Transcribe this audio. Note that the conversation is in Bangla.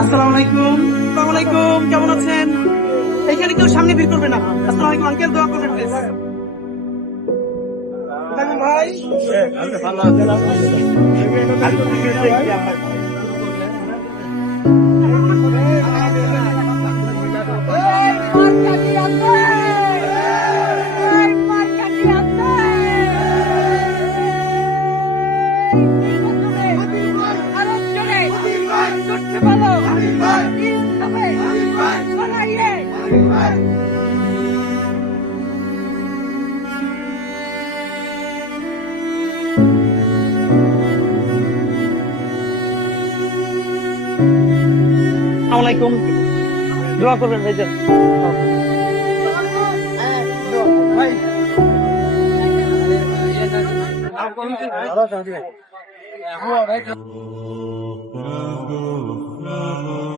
আসসালামু আলাইকুম। আসসালামু আলাইকুম, কেমন আছেন? এখানে কেউ সামনে ভিড় করবে না। আসসালামু আলাইকুম আঙ্কেল, দোয়া করবেন প্লিজ। ভাই আসসালামু আলাইকুম, দোয়া করবেন ভাইজান। ভাই